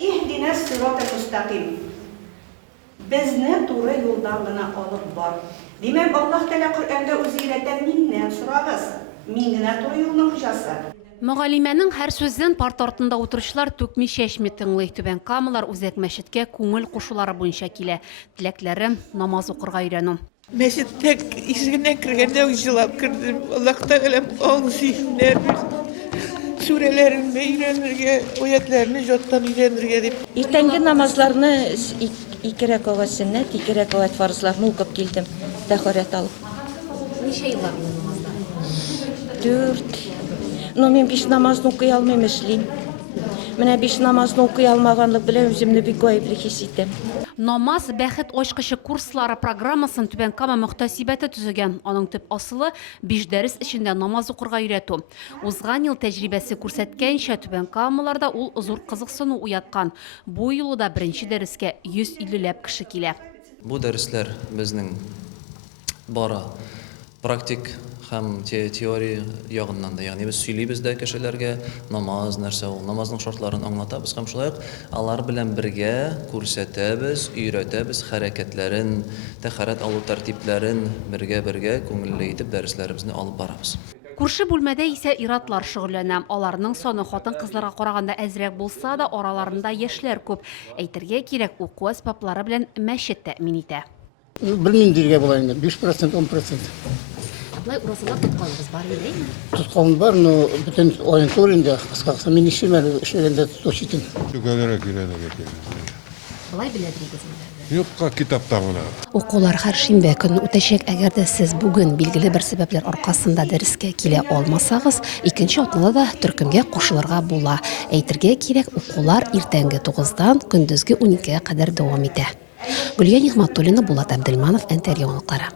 İhdina sırat-ı müstakim. Bizni doğru yoldan gına alıp var. Demek Allah Teala Kur'an'da uzireten mindən sorağız. Minne doğru yoldan kıcası. Мұғалименің һәр сөзден парта артында отырышылар төкми шешми тыңлый. Түбән Камалар үзәк мәчеткә күңел кушулары буенча килә. Теләкләре намаз укырга өйрәнү. Mescid tek işine kirgende жылап kirdim. Allah Teala'm ol zihinler surelerini öğrenirge, oyatlarını jottan öğrenirge dip. Ertängi namazlarını 2 rakavat sünnet, 2 rakavat farzlarını okuyup geldim. Taharet alıp. Ничә еллар бу намазда? 4. No men 5 namazını okuy almayım esliyim. Менә 5 намазны укый алмаганлык белән үземне бик гаепле хис итәм. Намаз бәхет ачкычы курслары программасын Түбән Кама мөхтәсибәте төзегән. Аның төп асылы 5 дәрес эчендә намаз укырга өйрәтү. Узган ел тәҗрибәсе күрсәткәнчә Түбән Камаларда ул зур кызыксыну уяткан. Бу юлы да беренче дәрескә 150 кеше килә. Bu dersler bizning bora praktik hem teori yağından da yani biz söyleyibizdə kişilərə namaz нәрсә ул, namazның şartlarını anlatабыз һәм шулай ук алар белән бергә күрсәтәбез, өйрәтәбез хәрәкәтләрен, тәһарәт алу тәртипләрен бергә күңелле итеп дәресләребезне алып барабыз. Күрше бүлмәдә исә иратлар шөгыльләнә. Аларның саны хатын-кызларга караганда әзрәк булса да, араларында яшьләр күп. Әйтергә кирәк, уку әсбаплары белән мәчет тәэмин итә. Bilmem dirge bulayım. 5%, 10%. Булай уразалар тотканыбыз бар идеме? Tutkalım var, no bütün oyun turunda kıskaksa min işim işlerinde tutuşittim. Tükölere girene getirdim. Булай беләдегез инде. Юкка kitapta buna. Укулар һәр шимбә көнне үтәчәк. Әгәр дә сез бүген билгеле бер сәбәпләр аркасында дәрескә килә алмасагыз, икенче атнада да төркемгә кушылырга була. Әйтергә кирәк, укулар иртәнге 9-дан көндезге 12-гә кадәр дәвам итә. Гөлия Нигъмәтуллина, Булат Абделманов, НТР яңалыклары.